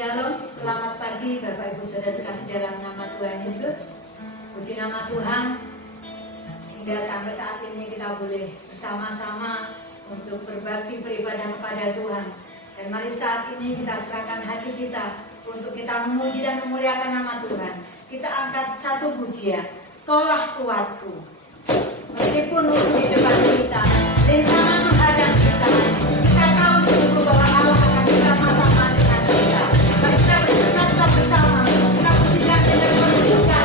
Shalom, selamat pagi Bapak Ibu Saudara terkasih dalam nama Tuhan Yesus. Puji nama Tuhan. Hingga sampai saat ini kita boleh bersama-sama untuk berbakti beribadah kepada Tuhan. Dan mari saat ini kita serahkan hati kita untuk kita memuji dan memuliakan nama Tuhan. Kita angkat satu pujian, Kaulah kuatku. Meskipun musuh di depan kita, rintangan menghadang kita, kita tahu sungguh bahwa Allah akan bersama-sama dengan kita. Mari kita bersemangat bersama, kita pujikan dan bersuka cita.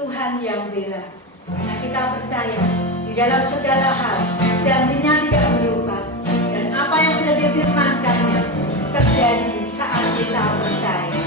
Tuhan yang bela. Karena kita percaya di dalam segala hal janjinya tidak berubah, dan apa yang sudah difirmankannya terjadi saat kita percaya.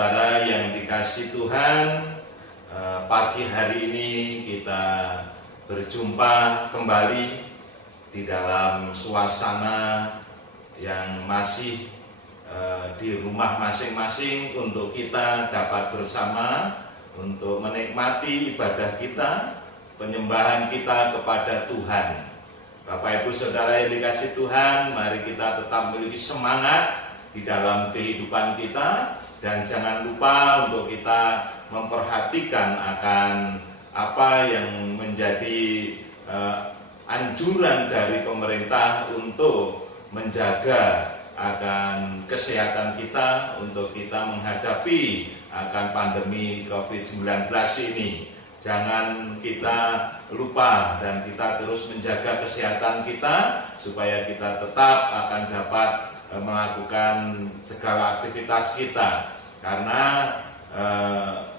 saudara yang dikasihi Tuhan, pagi hari ini kita berjumpa kembali di dalam suasana yang masih di rumah masing-masing untuk kita dapat bersama untuk menikmati ibadah kita, penyembahan kita kepada Tuhan. Bapak Ibu Saudara yang dikasihi Tuhan, mari kita tetap memiliki semangat di dalam kehidupan kita, dan jangan lupa untuk kita memperhatikan akan apa yang menjadi anjuran dari pemerintah untuk menjaga akan kesehatan kita, untuk kita menghadapi akan pandemi COVID-19 ini. Jangan kita lupa dan kita terus menjaga kesehatan kita supaya kita tetap akan dapat melakukan segala aktivitas kita. Karena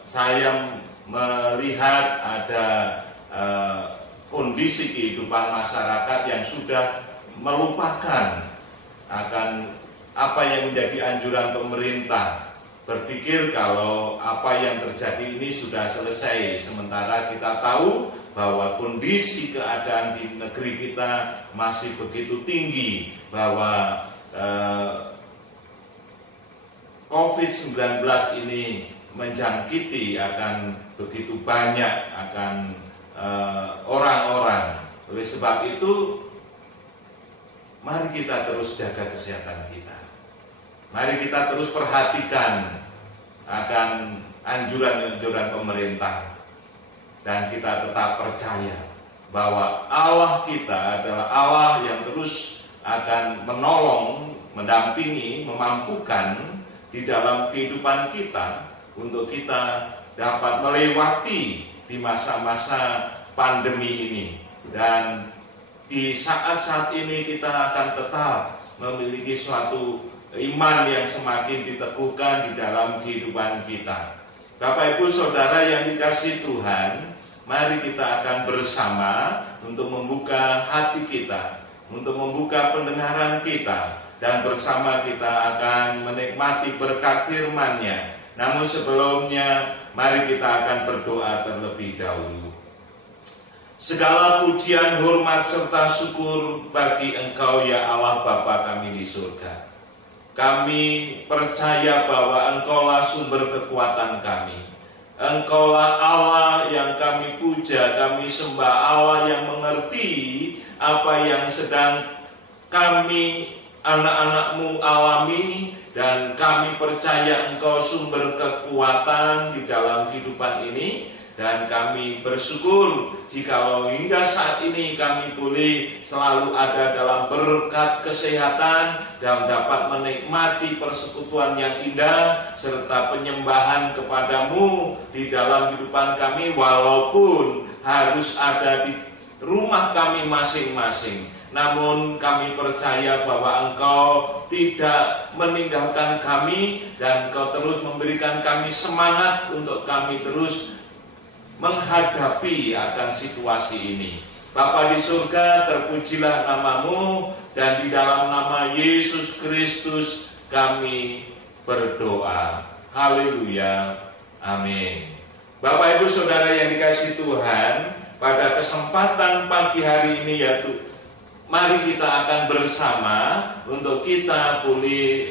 saya melihat ada kondisi kehidupan masyarakat yang sudah melupakan akan apa yang menjadi anjuran pemerintah, berpikir kalau apa yang terjadi ini sudah selesai, sementara kita tahu bahwa kondisi keadaan di negeri kita masih begitu tinggi, bahwa COVID-19 ini menjangkiti akan begitu banyak akan orang-orang. Oleh sebab itu, mari kita terus jaga kesehatan kita. Mari kita terus perhatikan akan anjuran-anjuran pemerintah, dan kita tetap percaya bahwa Allah kita adalah Allah yang terus akan menolong, mendampingi, memampukan di dalam kehidupan kita untuk kita dapat melewati di masa-masa pandemi ini. Dan di saat-saat ini kita akan tetap memiliki suatu iman yang semakin diteguhkan di dalam kehidupan kita. Bapak Ibu Saudara yang dikasihi Tuhan, mari kita akan bersama untuk membuka hati kita, untuk membuka pendengaran kita, dan bersama kita akan menikmati berkat firman-Nya. Namun sebelumnya, mari kita akan berdoa terlebih dahulu. Segala pujian, hormat, serta syukur bagi Engkau ya Allah Bapa kami di surga. Kami percaya bahwa Engkaulah sumber kekuatan kami. Engkaulah Allah yang kami puja, kami sembah, Allah yang mengerti apa yang sedang kami anak-anak-Mu alami, dan kami percaya Engkau sumber kekuatan di dalam kehidupan ini. Dan kami bersyukur jikalau hingga saat ini kami boleh selalu ada dalam berkat kesehatan dan dapat menikmati persekutuan yang indah serta penyembahan kepadamu di dalam kehidupan kami, walaupun harus ada di rumah kami masing-masing. Namun kami percaya bahwa Engkau tidak meninggalkan kami, dan Engkau terus memberikan kami semangat untuk kami terus menghadapi akan situasi ini. Bapa di surga, terpujilah nama-Mu, dan di dalam nama Yesus Kristus kami berdoa. Haleluya. Amin. Bapak Ibu Saudara yang dikasihi Tuhan, pada kesempatan pagi hari ini yaitu mari kita akan bersama untuk kita boleh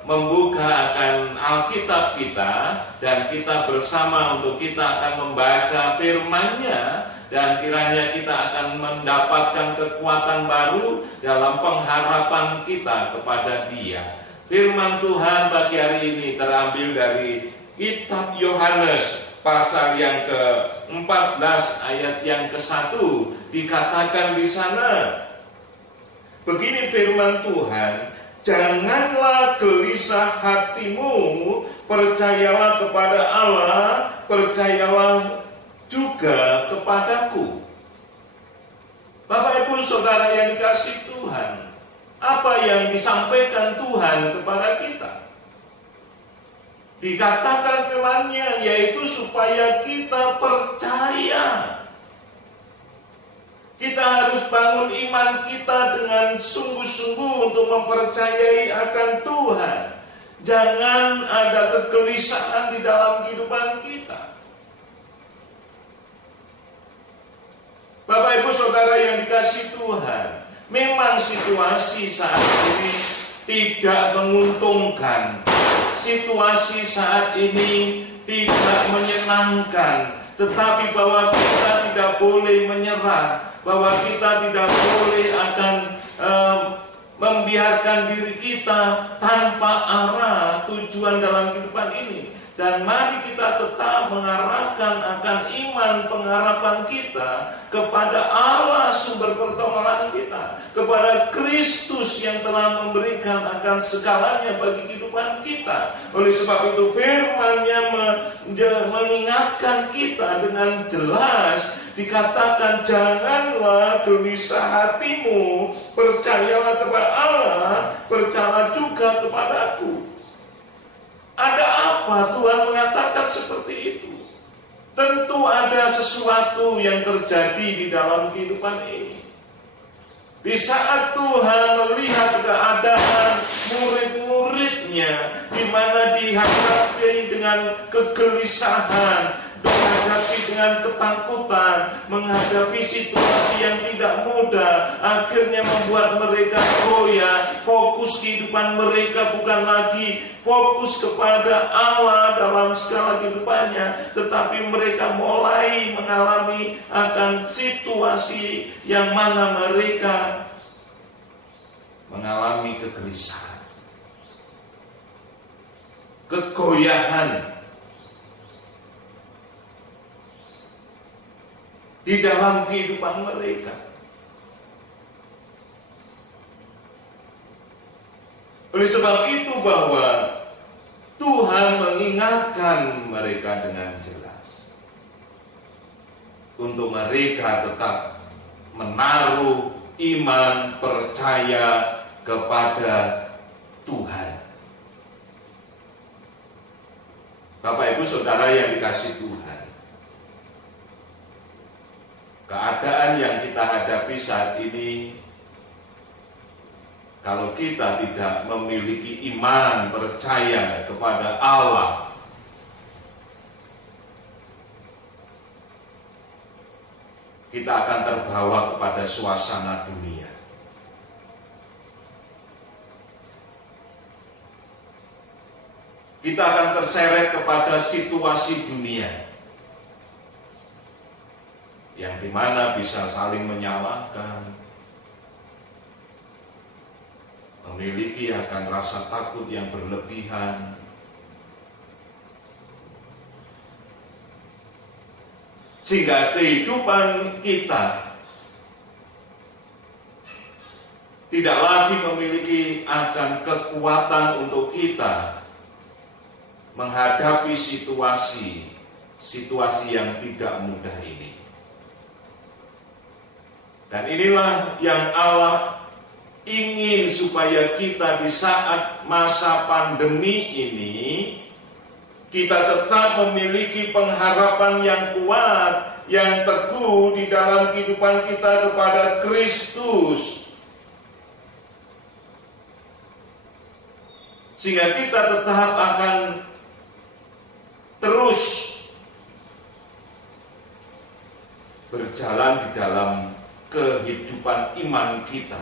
membuka akan Alkitab kita, dan kita bersama untuk kita akan membaca firman-Nya, dan kiranya kita akan mendapatkan kekuatan baru dalam pengharapan kita kepada Dia. Firman Tuhan pagi hari ini terambil dari kitab Yohanes pasal yang ke-14 ayat yang ke-1. Dikatakan di sana, begini firman Tuhan, janganlah gelisah hatimu, percayalah kepada Allah, percayalah juga kepadaku. Bapak Ibu Saudara yang dikasihi Tuhan, apa yang disampaikan Tuhan kepada kita? Dikatakan firman-Nya yaitu supaya kita percaya. Kita harus bangun iman kita dengan sungguh-sungguh untuk mempercayai akan Tuhan. Jangan ada kegelisahan di dalam kehidupan kita. Bapak Ibu Saudara yang dikasihi Tuhan, memang situasi saat ini tidak menguntungkan. Situasi saat ini tidak menyenangkan. Tetapi bahwa kita tidak boleh menyerah, bahwa kita tidak boleh akan membiarkan diri kita tanpa arah tujuan dalam kehidupan ini. Dan mari kita tetap mengarahkan akan iman pengharapan kita kepada Allah sumber pertolongan kita, kepada Kristus yang telah memberikan akan segalanya bagi kehidupan kita. Oleh sebab itu firman-Nya mengingatkan kita dengan jelas, dikatakan janganlah gelisah hatimu, percayalah kepada Allah, percayalah juga kepadaku. Ada apa Tuhan mengatakan seperti itu? Tentu ada sesuatu yang terjadi di dalam kehidupan ini. Di saat Tuhan melihat keadaan murid-muridnya, di mana dihadapi dengan kegelisahan, menghadapi dengan ketakutan, menghadapi situasi yang tidak mudah, akhirnya membuat mereka goyah. Fokus kehidupan mereka bukan lagi fokus kepada Allah dalam segala kehidupannya, tetapi mereka mulai mengalami akan situasi yang mana mereka mengalami kegelisahan, kegoyahan di dalam kehidupan mereka. Oleh sebab itu bahwa Tuhan mengingatkan mereka dengan jelas untuk mereka tetap menaruh iman percaya kepada Tuhan. Bapak Ibu Saudara yang dikasihi Tuhan, keadaan yang kita hadapi saat ini, kalau kita tidak memiliki iman percaya kepada Allah, kita akan terbawa kepada suasana dunia. Kita akan terseret kepada situasi dunia yang dimana bisa saling menyalahkan, memiliki akan rasa takut yang berlebihan, sehingga kehidupan kita tidak lagi memiliki akan kekuatan untuk kita menghadapi situasi yang tidak mudah ini. Dan inilah yang Allah ingin supaya kita di saat masa pandemi ini, kita tetap memiliki pengharapan yang kuat, yang teguh di dalam kehidupan kita kepada Kristus. Sehingga kita tetap akan terus berjalan di dalam kehidupan iman kita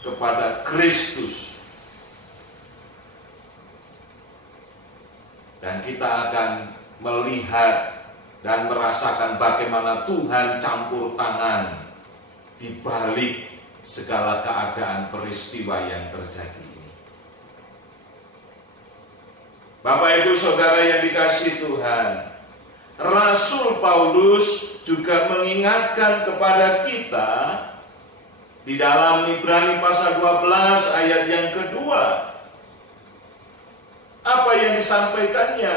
kepada Kristus, dan kita akan melihat dan merasakan bagaimana Tuhan campur tangan di balik segala keadaan peristiwa yang terjadi ini. Bapak Ibu Saudara yang dikasihi Tuhan, Rasul Paulus juga mengingatkan kepada kita di dalam Ibrani pasal 12 ayat yang kedua. Apa yang disampaikannya?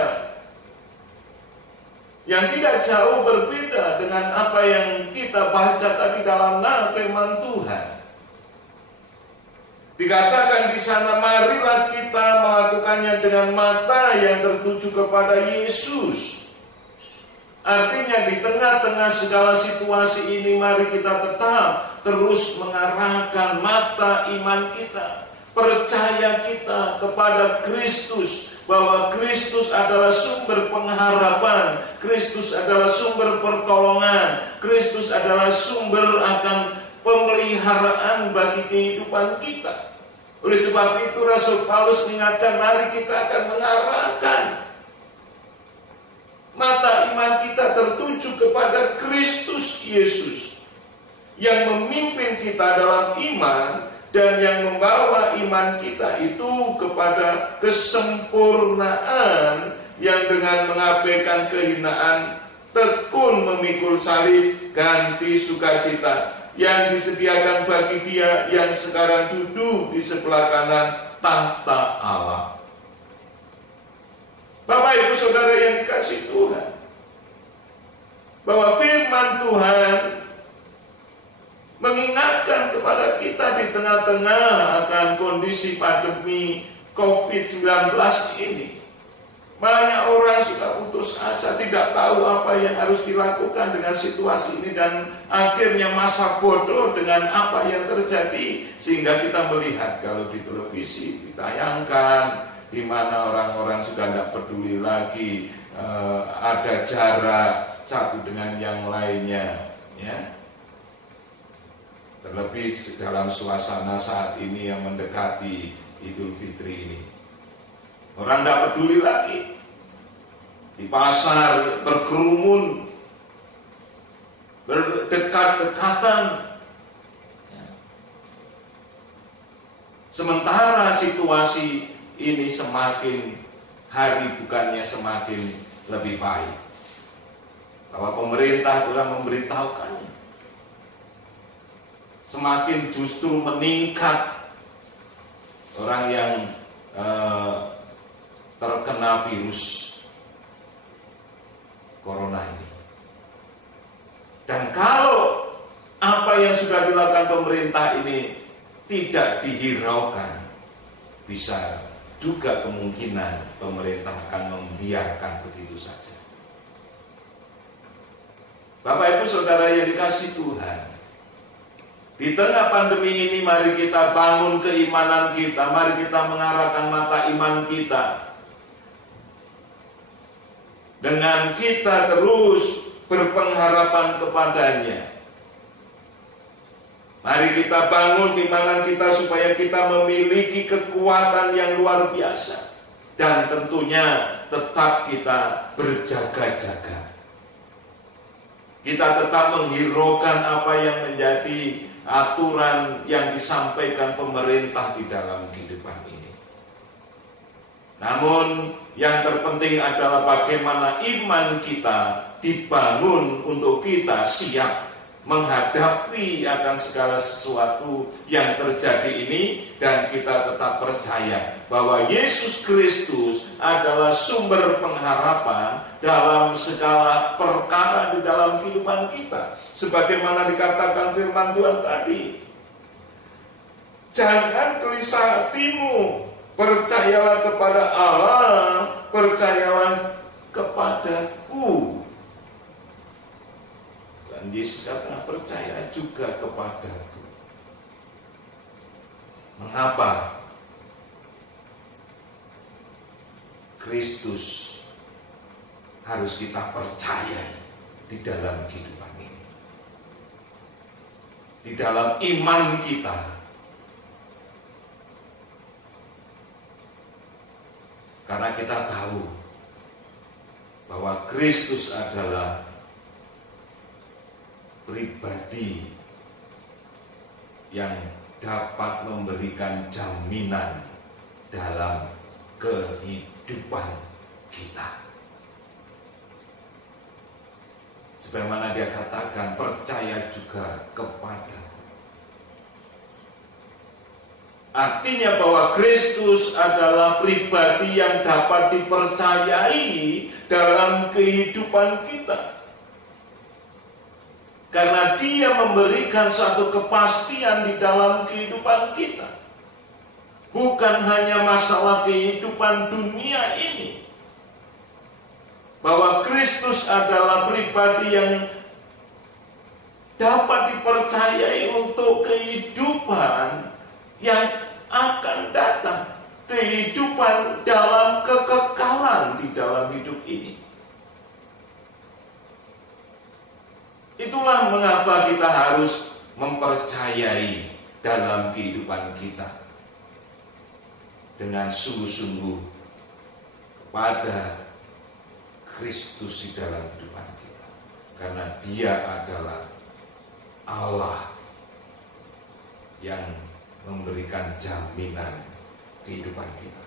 Yang tidak jauh berbeda dengan apa yang kita baca tadi dalam firman Tuhan. Dikatakan di sana, marilah kita melakukannya dengan mata yang tertuju kepada Yesus. Artinya di tengah-tengah segala situasi ini, mari kita tetap terus mengarahkan mata iman kita, percaya kita kepada Kristus, bahwa Kristus adalah sumber pengharapan, Kristus adalah sumber pertolongan, Kristus adalah sumber akan pemeliharaan bagi kehidupan kita. Oleh sebab itu Rasul Paulus mengingatkan, mari kita akan mengarahkan mata iman kita tertuju kepada Kristus Yesus yang memimpin kita dalam iman dan yang membawa iman kita itu kepada kesempurnaan, yang dengan mengabaikan kehinaan tekun memikul salib, ganti sukacita yang disediakan bagi Dia yang sekarang duduk di sebelah kanan tahta Allah. Bapak Ibu Saudara yang dikasihi Tuhan, bahwa firman Tuhan mengingatkan kepada kita di tengah-tengah akan kondisi pandemi COVID-19 ini. Banyak orang sudah putus asa, tidak tahu apa yang harus dilakukan dengan situasi ini, dan akhirnya masa bodoh dengan apa yang terjadi, sehingga kita melihat kalau di televisi ditayangkan di mana orang-orang sudah tidak peduli lagi ada jarak satu dengan yang lainnya, ya. Terlebih dalam suasana saat ini yang mendekati Idul Fitri ini. Orang tidak peduli lagi. Di pasar berkerumun, berdekat-dekatan. Sementara situasi ini semakin hari bukannya semakin lebih baik. Bahwa pemerintah telah memberitahukannya, semakin justru meningkat orang yang terkena virus corona ini. Dan kalau apa yang sudah dilakukan pemerintah ini tidak dihiraukan, bisa juga kemungkinan pemerintah akan membiarkan begitu saja. Bapak Ibu Saudara yang dikasihi Tuhan, di tengah pandemi ini mari kita bangun keimanan kita, mari kita mengarahkan mata iman kita dengan kita terus berpengharapan kepadanya. Mari kita bangun keimanan kita supaya kita memiliki kekuatan yang luar biasa, dan tentunya tetap kita berjaga-jaga. Kita tetap menghiraukan apa yang menjadi aturan yang disampaikan pemerintah di dalam kehidupan ini. Namun yang terpenting adalah bagaimana iman kita dibangun untuk kita siap menghadapi akan segala sesuatu yang terjadi ini, dan kita tetap percaya bahwa Yesus Kristus adalah sumber pengharapan dalam segala perkara di dalam kehidupan kita. Sebagaimana dikatakan firman Tuhan tadi, jangan gelisah hatimu, percayalah kepada Allah, percayalah kepadaku. Dan Yesus kata, percaya juga kepadaku. Mengapa Kristus harus kita percayai di dalam kehidupan ini, di dalam iman kita? Karena kita tahu bahwa Kristus adalah pribadi yang dapat memberikan jaminan dalam kehidupan kita. Sebagaimana dia katakan, percaya juga kepada. Artinya bahwa Kristus adalah pribadi yang dapat dipercayai dalam kehidupan kita. Karena dia memberikan satu kepastian di dalam kehidupan kita. Bukan hanya masalah kehidupan dunia ini. Bahwa Kristus adalah pribadi yang dapat dipercayai untuk kehidupan yang akan kesehatan, kehidupan dalam kekekalan di dalam hidup ini. Itulah mengapa kita harus mempercayai dalam kehidupan kita dengan sungguh-sungguh kepada Kristus di dalam kehidupan kita, karena Dia adalah Allah yang memberikan jaminan kehidupan kita.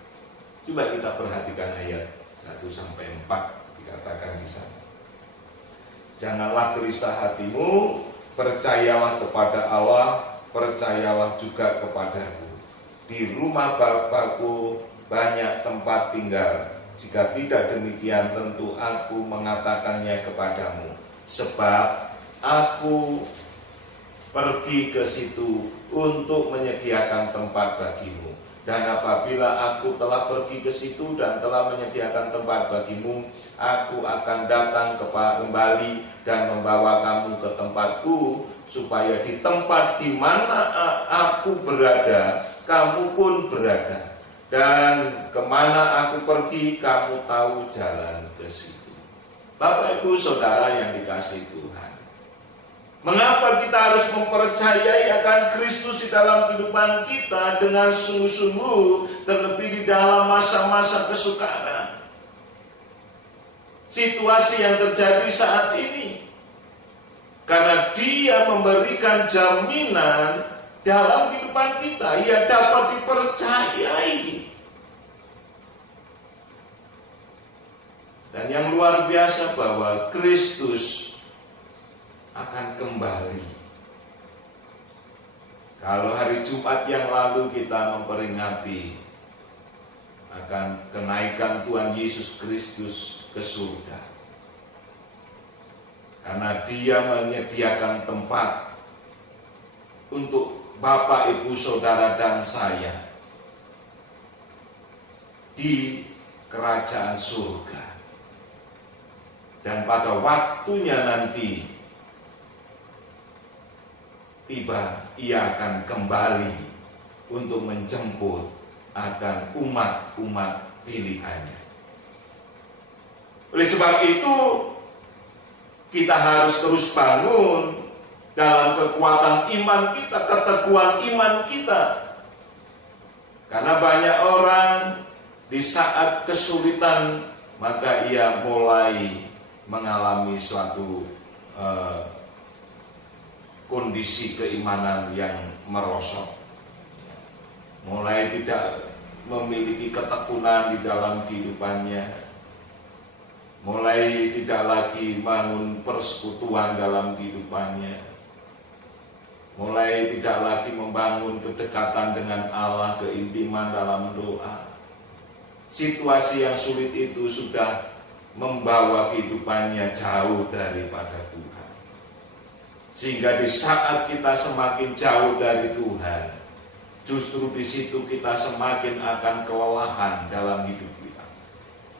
Coba kita perhatikan ayat 1-4 dikatakan di sana. Janganlah gelisah hatimu, percayalah kepada Allah, percayalah juga kepadaku. Di rumah Bapakku banyak tempat tinggal. Jika tidak demikian, tentu aku mengatakannya kepadamu. Sebab aku pergi ke situ untuk menyediakan tempat bagimu. Dan apabila aku telah pergi ke situ dan telah menyediakan tempat bagimu, aku akan datang kembali dan membawa kamu ke tempatku, supaya di tempat di mana aku berada, kamu pun berada. Dan kemana aku pergi, kamu tahu jalan ke situ. Bapak Ibu Saudara yang dikasihi Tuhan, mengapa kita harus mempercayai akan Kristus di dalam kehidupan kita dengan sungguh-sungguh, terlebih di dalam masa-masa kesukaran, situasi yang terjadi saat ini? Karena Dia memberikan jaminan dalam kehidupan kita, Ia dapat dipercayai. Dan yang luar biasa bahwa Kristus akan kembali. Kalau hari Jumat yang lalu kita memperingati akan kenaikan Tuhan Yesus Kristus ke surga, karena Dia menyediakan tempat untuk Bapak, Ibu, Saudara, dan saya di kerajaan surga. Dan pada waktunya nanti tiba, Ia akan kembali untuk menjemput akan umat-umat pilihannya. Oleh sebab itu, kita harus terus bangun dalam kekuatan iman kita, keteguhan iman kita. Karena banyak orang di saat kesulitan, maka ia mulai mengalami suatu kondisi keimanan yang merosot, mulai tidak memiliki ketekunan di dalam kehidupannya, mulai tidak lagi bangun persekutuan dalam kehidupannya, mulai tidak lagi membangun kedekatan dengan Allah, keintiman dalam doa. Situasi yang sulit itu sudah membawa kehidupannya jauh daripada Tuhan. Sehingga di saat kita semakin jauh dari Tuhan, justru di situ kita semakin akan kelelahan dalam hidup kita.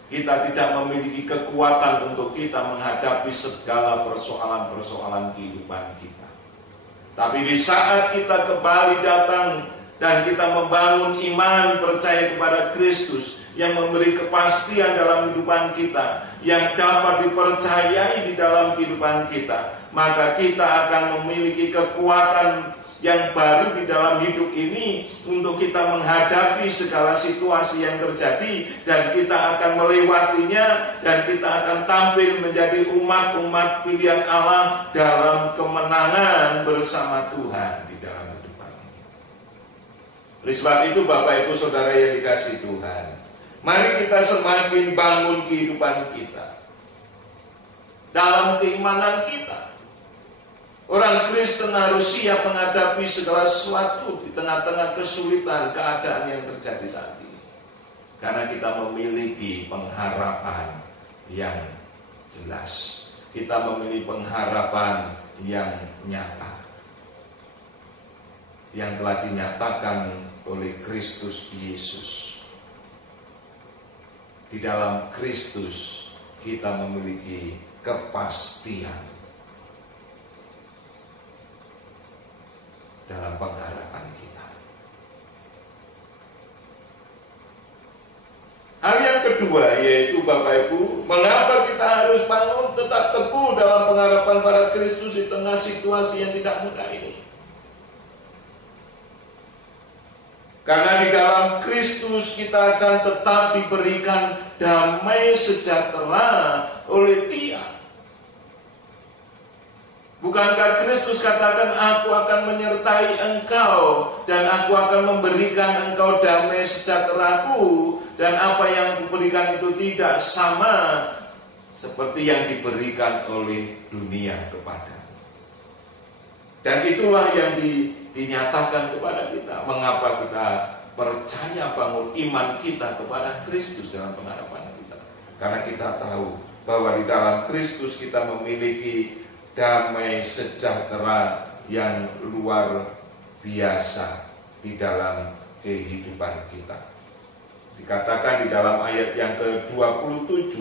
Kita tidak memiliki kekuatan untuk kita menghadapi segala persoalan-persoalan kehidupan kita. Tapi di saat kita kembali datang dan kita membangun iman percaya kepada Kristus yang memberi kepastian dalam kehidupan kita, yang dapat dipercayai di dalam kehidupan kita, maka kita akan memiliki kekuatan yang baru di dalam hidup ini untuk kita menghadapi segala situasi yang terjadi, dan kita akan melewatinya, dan kita akan tampil menjadi umat-umat pilihan Allah dalam kemenangan bersama Tuhan di dalam kehidupan ini. Oleh sebab itu Bapak Ibu Saudara yang dikasihi Tuhan, mari kita semakin bangun kehidupan kita dalam keimanan kita. Orang Kristen harus siap menghadapi segala sesuatu di tengah-tengah kesulitan keadaan yang terjadi saat ini, karena kita memiliki pengharapan yang jelas. Kita memiliki pengharapan yang nyata, yang telah dinyatakan oleh Kristus Yesus. Di dalam Kristus kita memiliki kepastian dalam pengharapan kita. Bapak Ibu, mengapa kita harus bangun tetap teguh dalam pengharapan pada Kristus di tengah situasi yang tidak mudah ini? Karena di dalam Kristus kita akan tetap diberikan damai sejahtera oleh Dia. Bukankah Kristus katakan, aku akan menyertai engkau dan aku akan memberikan engkau damai sejahteraku, dan apa yang kuberikan itu tidak sama seperti yang diberikan oleh dunia kepadamu. Dan itulah yang dinyatakan kepada kita. Mengapa kita percaya bangun iman kita kepada Kristus dalam pengharapan kita? Karena kita tahu bahwa di dalam Kristus kita memiliki damai sejahtera yang luar biasa di dalam kehidupan kita. Dikatakan di dalam ayat yang ke-27,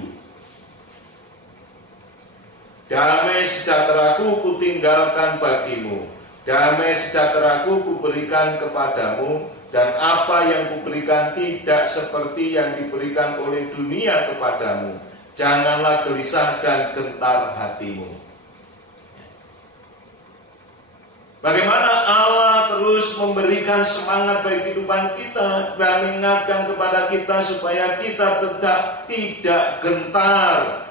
damai sejahteraku kutinggalkan bagimu, damai sejahteraku kuberikan kepadamu, dan apa yang kuberikan tidak seperti yang diberikan oleh dunia kepadamu. Janganlah gelisah dan gentar hatimu. Bagaimana Allah terus memberikan semangat bagi kehidupan kita dan mengingatkan kepada kita supaya kita tetap tidak gentar,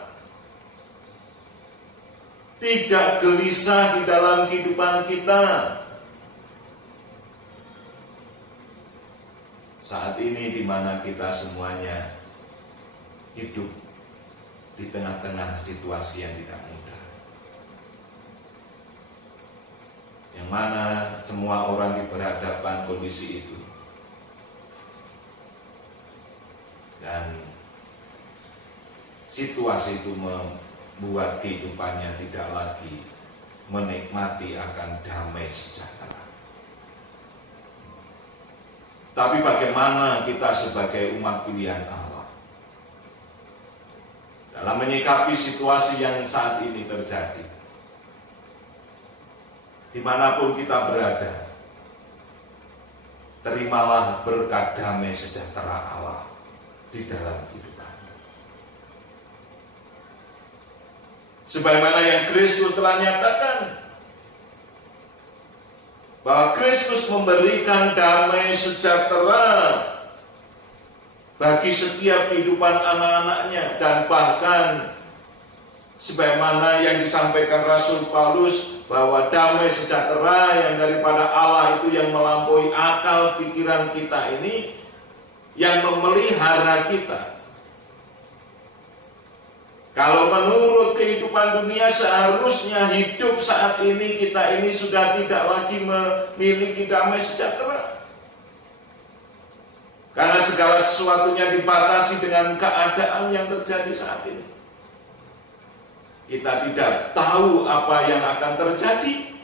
tidak gelisah di dalam kehidupan kita. Saat ini di mana kita semuanya hidup di tengah-tengah situasi yang tidak mudah, yang mana semua orang diperhadapkan kondisi itu, dan situasi itu membuat kehidupannya tidak lagi menikmati akan damai sejahtera. Tapi bagaimana kita sebagai umat pilihan Allah dalam menyikapi situasi yang saat ini terjadi? Dimanapun kita berada, terimalah berkat damai sejahtera Allah di dalam kehidupan. Sebagaimana yang Kristus telah nyatakan, bahwa Kristus memberikan damai sejahtera bagi setiap kehidupan anak-anaknya, dan bahkan sebagaimana yang disampaikan Rasul Paulus, bahwa damai sejahtera yang daripada Allah itu yang melampaui akal pikiran kita ini, yang memelihara kita. Kalau menurut kehidupan dunia seharusnya hidup saat ini kita ini sudah tidak lagi memiliki damai sejahtera. Karena segala sesuatunya dibatasi dengan keadaan yang terjadi saat ini. Kita tidak tahu apa yang akan terjadi.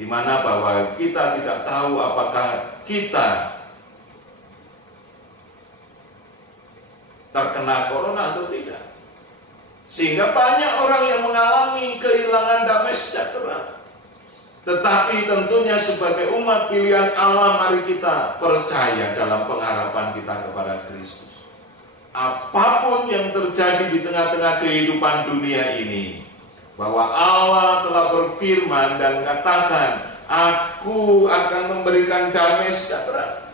Di mana bahwa kita tidak tahu apakah kita terkena corona atau tidak. Sehingga banyak orang yang mengalami kehilangan damai sejahtera. Tetapi tentunya sebagai umat pilihan Allah, mari kita percaya dalam pengharapan kita kepada Kristus. Apapun yang terjadi di tengah-tengah kehidupan dunia ini, bahwa Allah telah berfirman dan katakan, aku akan memberikan damai sejahtera.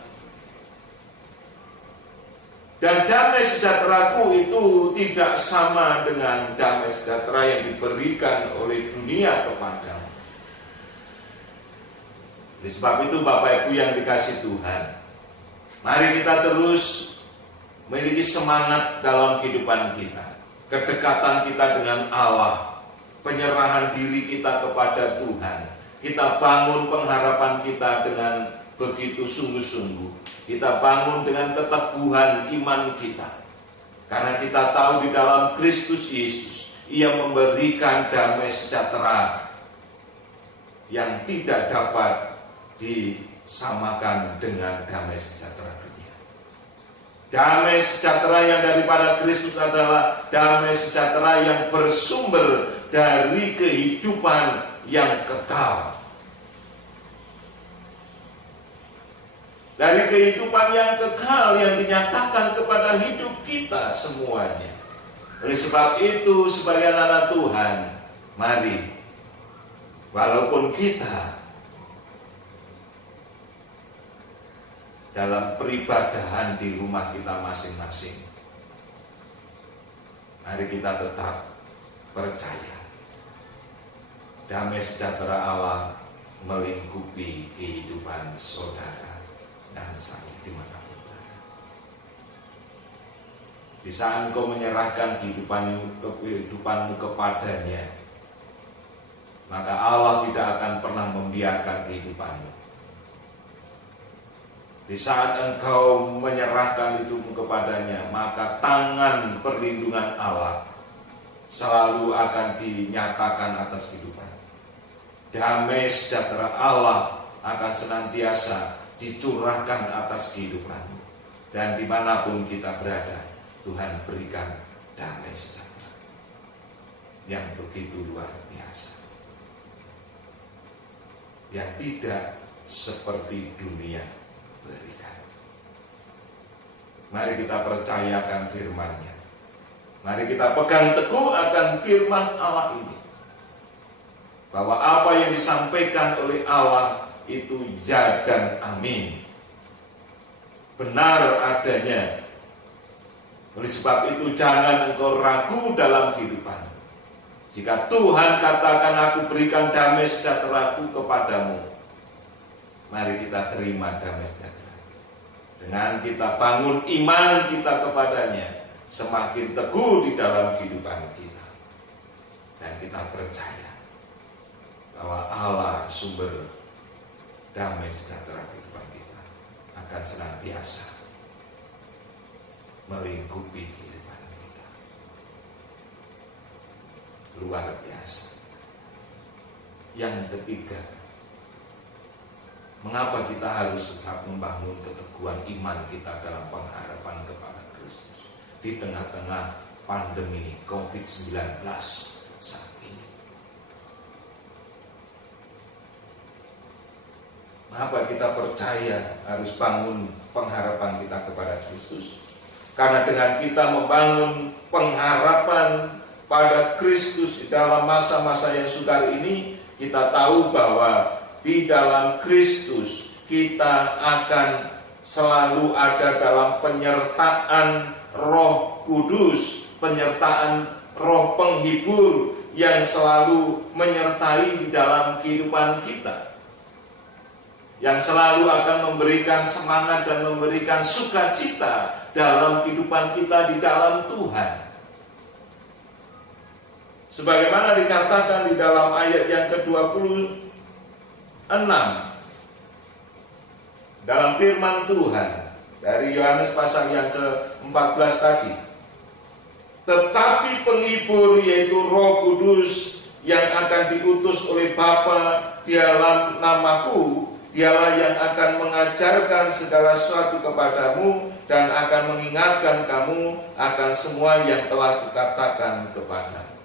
Dan damai sejahteraku itu tidak sama dengan damai sejahtera yang diberikan oleh dunia kepadamu. Oleh sebab itu Bapak Ibu yang dikasihi Tuhan, mari kita terus memiliki semangat dalam kehidupan kita. Kedekatan kita dengan Allah, penyerahan diri kita kepada Tuhan. Kita bangun pengharapan kita dengan begitu sungguh-sungguh. Kita bangun dengan keteguhan iman kita. Karena kita tahu di dalam Kristus Yesus, Ia memberikan damai sejahtera yang tidak dapat disamakan dengan damai sejahtera dunia. Damai sejahtera yang daripada Kristus adalah damai sejahtera yang bersumber dari kehidupan yang kekal. dari kehidupan yang kekal yang dinyatakan kepada hidup kita semuanya. Oleh sebab itu, sebagai anak Tuhan, mari, walaupun kita dalam peribadahan di rumah kita masing-masing, mari kita tetap percaya damai sejahtera Allah melingkupi kehidupan saudara dan saya dimanapun berada. Di saat engkau menyerahkan kehidupanmu kepadanya, maka Allah tidak akan pernah membiarkan kehidupanmu. Di saat engkau menyerahkan hidupmu kepadanya, maka tangan perlindungan Allah selalu akan dinyatakan atas kehidupan. Damai sejahtera Allah akan senantiasa dicurahkan atas kehidupanmu. Dan dimanapun kita berada, Tuhan berikan damai sejahtera yang begitu luar biasa, yang tidak seperti dunia berikan. Mari kita percayakan firman-Nya. Mari kita pegang teguh akan firman Allah ini, bahwa apa yang disampaikan oleh Allah itu ya dan amin, benar adanya. Oleh sebab itu jangan engkau ragu dalam kehidupan. Jika Tuhan katakan aku berikan damai sejahtera-Ku kepadamu, mari kita terima damai sejahtera. Dengan kita bangun iman kita kepadanya, semakin teguh di dalam kehidupan kita. Dan kita percaya bahwa Allah sumber damai sejahtera kehidupan kita akan senantiasa melingkupi kehidupan kita. Luar biasa. Yang ketiga, mengapa kita harus tetap membangun keteguhan iman kita dalam pengharapan kepada Kristus di tengah-tengah pandemi COVID-19 saat ini? Mengapa kita percaya harus bangun pengharapan kita kepada Kristus? Karena dengan kita membangun pengharapan pada Kristus di dalam masa-masa yang sukar ini, kita tahu bahwa di dalam Kristus kita akan selalu ada dalam penyertaan Roh Kudus, penyertaan Roh Penghibur yang selalu menyertai di dalam kehidupan kita, yang selalu akan memberikan semangat dan memberikan sukacita dalam kehidupan kita di dalam Tuhan. Sebagaimana dikatakan di dalam ayat yang ke-26 dalam firman Tuhan dari Yohanes pasal yang ke-14 tadi. Tetapi penghibur, yaitu Roh Kudus yang akan diutus oleh Bapa di dalam namaku, Dialah yang akan mengajarkan segala sesuatu kepadamu dan akan mengingatkan kamu akan semua yang telah kukatakan kepadamu.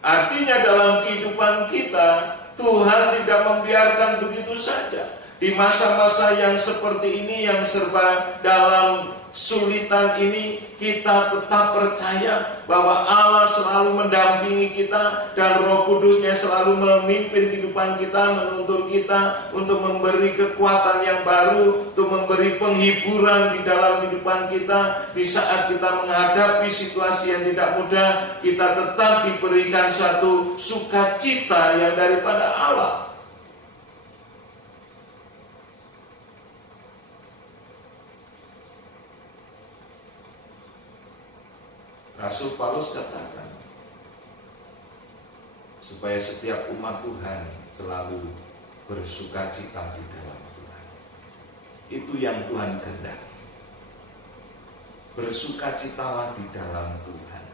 Artinya dalam kehidupan kita, Tuhan tidak membiarkan begitu saja. Di masa-masa yang seperti ini, yang serba dalam sulitan ini, kita tetap percaya bahwa Allah selalu mendampingi kita dan Roh Kudus-Nya selalu memimpin kehidupan kita, menuntun kita untuk memberi kekuatan yang baru, untuk memberi penghiburan di dalam kehidupan kita. Di saat kita menghadapi situasi yang tidak mudah, kita tetap diberikan suatu sukacita yang daripada Allah. Rasul Paulus katakan supaya setiap umat Tuhan selalu bersukacita di dalam Tuhan. Itu yang Tuhan kehendaki. Bersukacitalah di dalam Tuhan.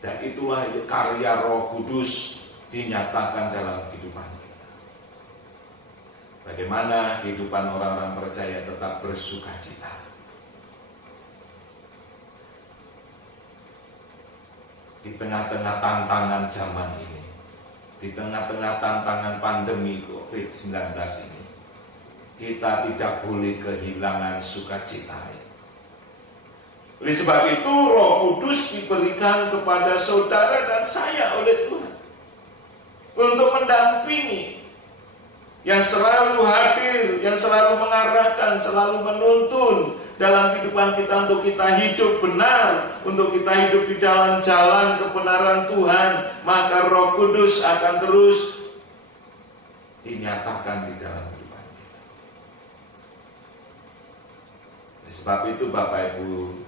Dan itulah karya Roh Kudus dinyatakan dalam kehidupan kita. Bagaimana kehidupan orang-orang percaya tetap bersukacita di tengah-tengah tantangan zaman ini, di tengah-tengah tantangan pandemi COVID-19 ini. kita tidak boleh kehilangan sukacita. Oleh sebab itu Roh Kudus diberikan kepada saudara dan saya oleh Tuhan untuk mendampingi, yang selalu hadir, yang selalu mengarahkan, selalu menuntun dalam kehidupan kita untuk kita hidup benar, untuk kita hidup di dalam jalan kebenaran Tuhan. Maka Roh Kudus akan terus dinyatakan di dalam kehidupan kita. Oleh sebab itu Bapak Ibu,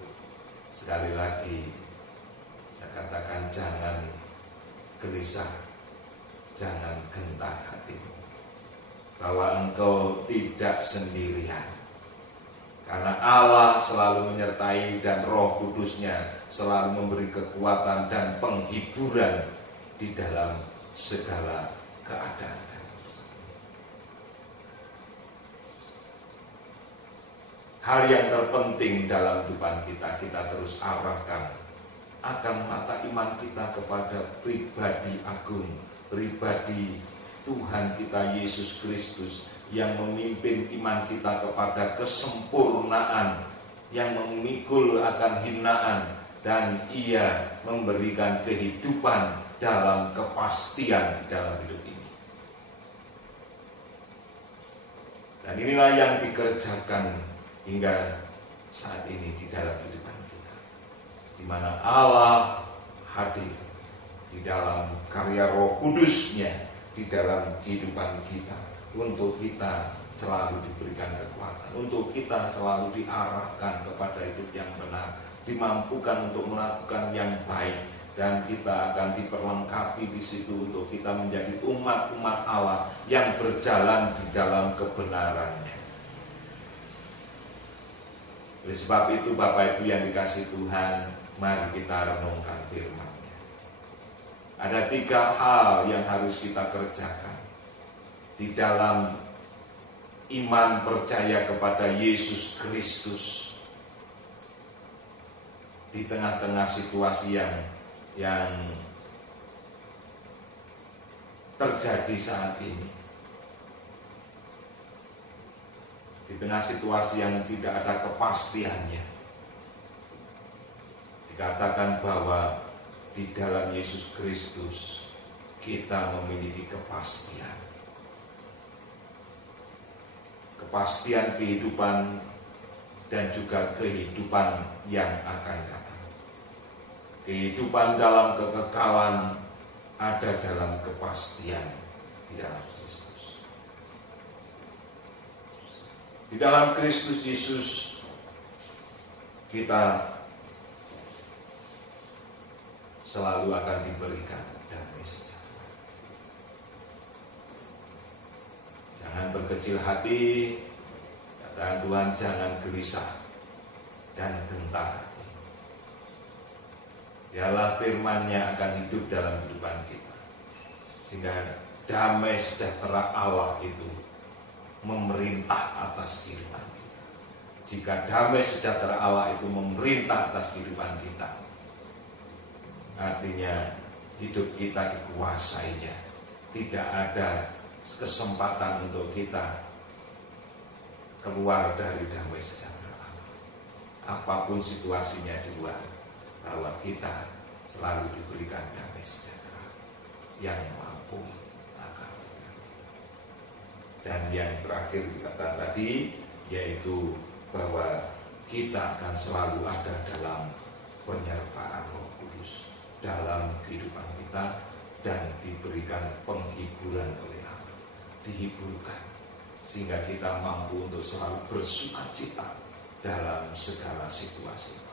sekali lagi saya katakan, jangan gelisah, jangan gentar hatimu, bahwa engkau tidak sendirian, karena Allah selalu menyertai dan Roh Kudus-Nya selalu memberi kekuatan dan penghiburan di dalam segala keadaan. Hal yang terpenting dalam kehidupan kita, kita terus arahkan akan mata iman kita kepada pribadi agung, pribadi Tuhan kita Yesus Kristus, yang memimpin iman kita kepada kesempurnaan, yang memikul akan hinaan, dan Ia memberikan kehidupan dalam kepastian di dalam hidup ini. Dan inilah yang dikerjakan hingga saat ini di dalam kehidupan kita, di mana Allah hadir di dalam karya Roh Kudus-Nya di dalam kehidupan kita, untuk kita selalu diberikan kekuatan, untuk kita selalu diarahkan kepada hidup yang benar, dimampukan untuk melakukan yang baik, dan kita akan diperlengkapi di situ untuk kita menjadi umat-umat Allah yang berjalan di dalam kebenaran-Nya. Oleh sebab itu Bapak Ibu yang dikasihi Tuhan, mari kita renungkan firman-Nya. Ada 3 hal yang harus kita kerjakan di dalam iman percaya kepada Yesus Kristus di tengah-tengah situasi yang terjadi saat ini. Di tengah situasi yang tidak ada kepastiannya, dikatakan bahwa di dalam Yesus Kristus kita memiliki kepastian. Kepastian kehidupan dan juga kehidupan yang akan datang. Kehidupan dalam kekekalan ada dalam kepastian di dalam Kristus. Di dalam Kristus Yesus kita selalu akan diberikan damai sejahtera. Jangan berkecil hati, kata Tuhan, jangan gelisah dan gentar. Biarlah firman-Nya akan hidup dalam kehidupan kita, sehingga damai sejahtera Allah itu memerintah atas kehidupan kita. Jika damai sejahtera Allah itu memerintah atas kehidupan kita, artinya hidup kita dikuasainya. Tidak ada kesempatan untuk kita keluar dari damai sejahtera Allah. Apapun situasinya di luar, bahwa kita selalu diberikan damai sejahtera yang mampu. Dan yang terakhir dikatakan tadi, yaitu bahwa kita akan selalu ada dalam penyertaan Roh Kudus dalam kehidupan kita, dan diberikan penghiburan oleh Allah, dihiburkan, sehingga kita mampu untuk selalu bersukacita dalam segala situasi.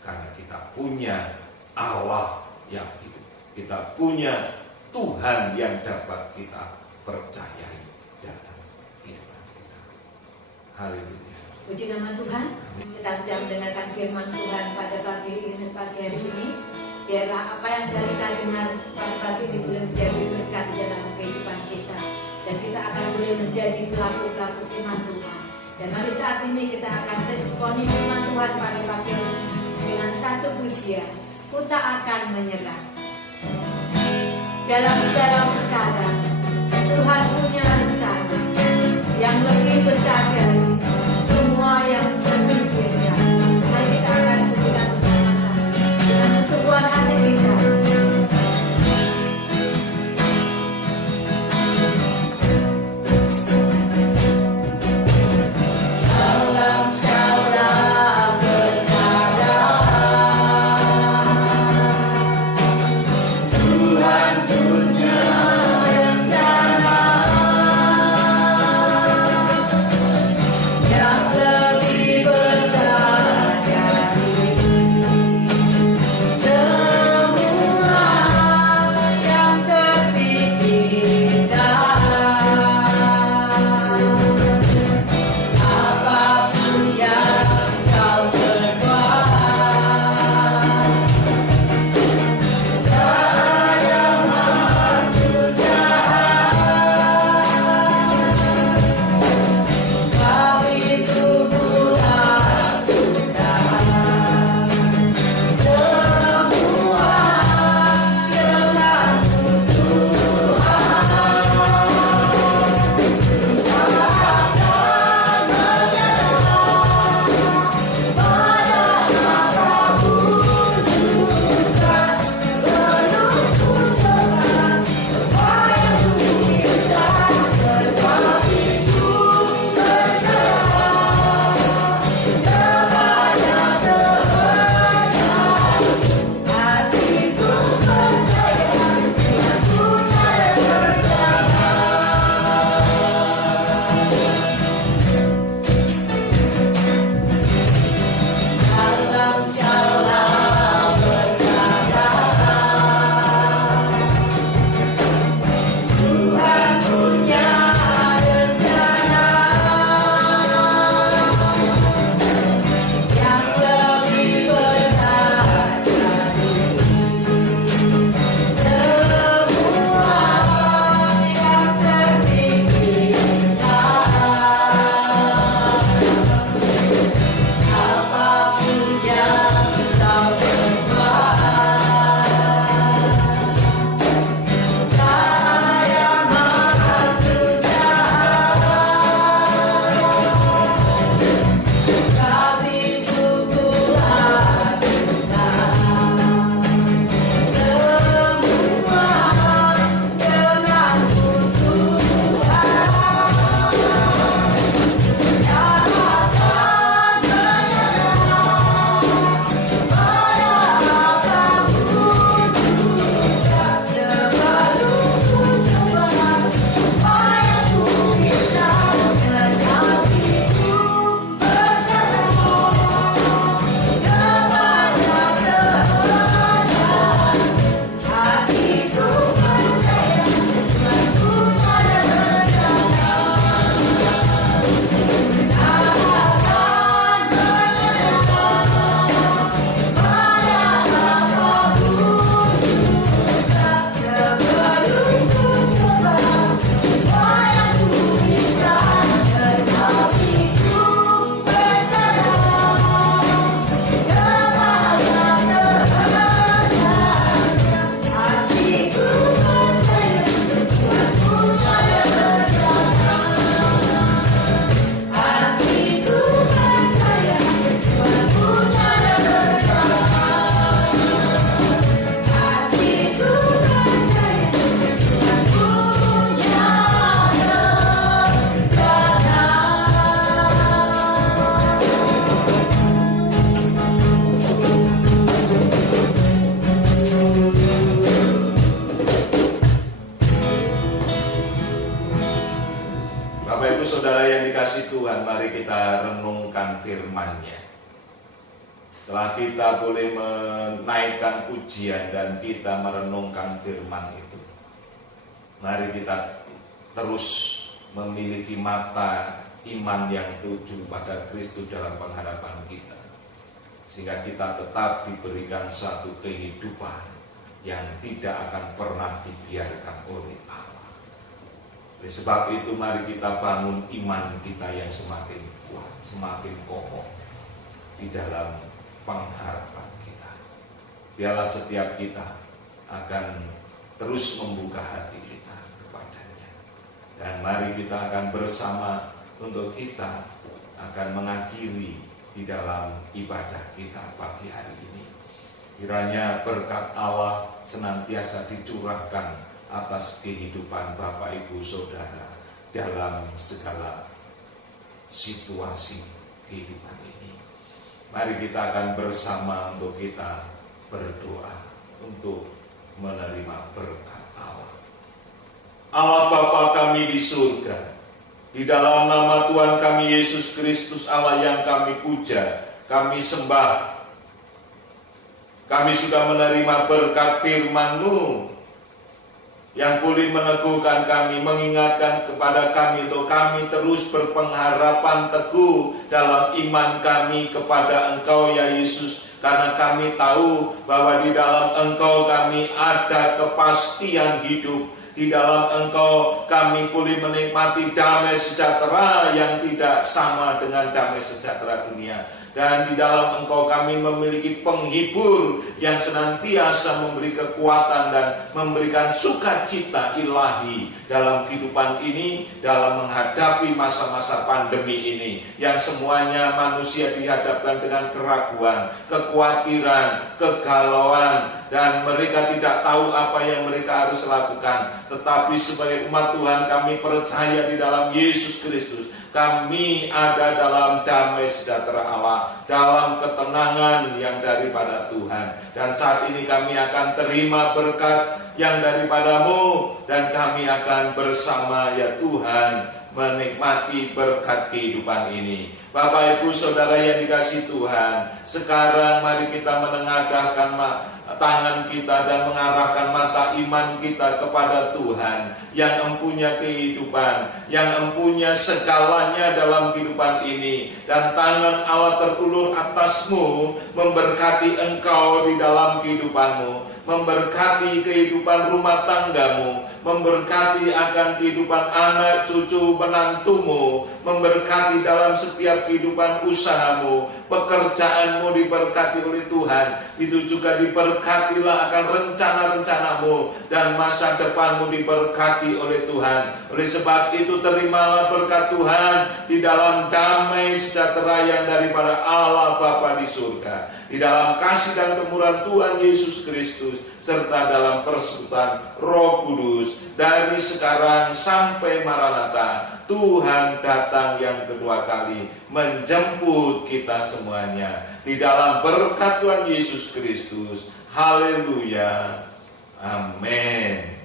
Karena kita punya Allah yang hidup, kita punya Tuhan yang dapat kita percayai dalam kehidupan kita. Haleluya. Puji nama Tuhan. Kita sudah mendengarkan firman Tuhan pada pagi hari ini. Biarlah apa yang sudah kita dengar pada pagi ini boleh menjadi berkat di dalam kehidupan kita, dan kita akan boleh menjadi pelaku-pelaku firman Tuhan. Dan mari saat ini kita akan responi firman Tuhan pada pagi ini dengan satu pujian. Ku tak akan menyerah. Dalam segala perkara Tuhan punya rencana yang lebih besar dari semua yang terpikirkan. Mari kita akan pujikan bersama-sama dengan kesungguhan hati kita. Dalam segala perkara Tuhan punya rencana yang lebih besar dari semua yang terpikirkan. Apapun yang kau perbuat, tak ada maksud jahat. Kau itu pula Tuhan. Semua berlaku dalam segala perkara Tuhan punya rencana yang lebih besar dari semua yang terpikirkan. Apapun yang kau perbuat, tak ada maksud jahat. Kau itu pula Tuhan. Semua berlaku Tuhan. Bapak Ibu Saudara yang dikasihi Tuhan, mari kita renungkan firman-Nya. Setelah kita boleh menaikkan pujian dan kita merenungkan firman itu, mari kita terus memiliki mata iman yang tuju pada Kristus dalam pengharapan kita, sehingga kita tetap diberikan satu kehidupan yang tidak akan pernah dibiarkan oleh Allah. Oleh sebab itu mari kita bangun iman kita yang semakin kuat, semakin kokoh di dalam pengharapan kita. Biarlah setiap kita akan terus membuka hati kita kepadanya. Dan mari kita akan bersama untuk kita akan mengakhiri di dalam ibadah kita pagi hari ini. Kiranya berkat Allah senantiasa dicurahkan atas kehidupan Bapak Ibu Saudara dalam segala situasi kehidupan ini. Mari kita akan bersama untuk kita berdoa untuk menerima berkat Allah. Allah Bapa kami di surga, di dalam nama Tuhan kami Yesus Kristus, Allah yang kami puja, kami sembah. Kami sudah menerima berkat firman-Mu yang pulih meneguhkan kami, mengingatkan kepada kami untuk kami terus berpengharapan teguh dalam iman kami kepada Engkau ya Yesus. Karena kami tahu bahwa di dalam Engkau kami ada kepastian hidup. Di dalam Engkau kami pulih menikmati damai sejahtera yang tidak sama dengan damai sejahtera dunia. Dan di dalam Engkau kami memiliki penghibur yang senantiasa memberi kekuatan dan memberikan sukacita ilahi dalam kehidupan ini, dalam menghadapi masa-masa pandemi ini, yang semuanya manusia dihadapkan dengan keraguan, kekhawatiran, kegalauan, dan mereka tidak tahu apa yang mereka harus lakukan. Tetapi sebagai umat Tuhan kami percaya di dalam Yesus Kristus, kami ada dalam damai sejahtera Allah, dalam ketenangan yang daripada Tuhan. Dan saat ini kami akan terima berkat yang daripada-Mu, dan kami akan bersama ya Tuhan menikmati berkat kehidupan ini. Bapak Ibu Saudara yang dikasihi Tuhan, sekarang mari kita menengadahkan tangan kita dan mengarahkan mata iman kita kepada Tuhan yang empunya kehidupan, yang empunya segalanya dalam kehidupan ini. Dan tangan Allah terulur atasmu, memberkati engkau di dalam kehidupanmu, memberkati kehidupan rumah tanggamu, memberkati akan kehidupan anak cucu menantumu, memberkati dalam setiap kehidupan usahamu, pekerjaanmu diberkati oleh Tuhan. Itu juga diberkatilah akan rencana-rencanamu, dan masa depanmu diberkati oleh Tuhan. Oleh sebab itu terimalah berkat Tuhan di dalam damai sejahtera yang daripada Allah Bapa di surga, di dalam kasih dan kemurahan Tuhan Yesus Kristus, serta dalam persekutuan Roh Kudus dari sekarang sampai Maranatha. Tuhan datang yang kedua kali menjemput kita semuanya di dalam berkat Tuhan Yesus Kristus. Haleluya. Amin.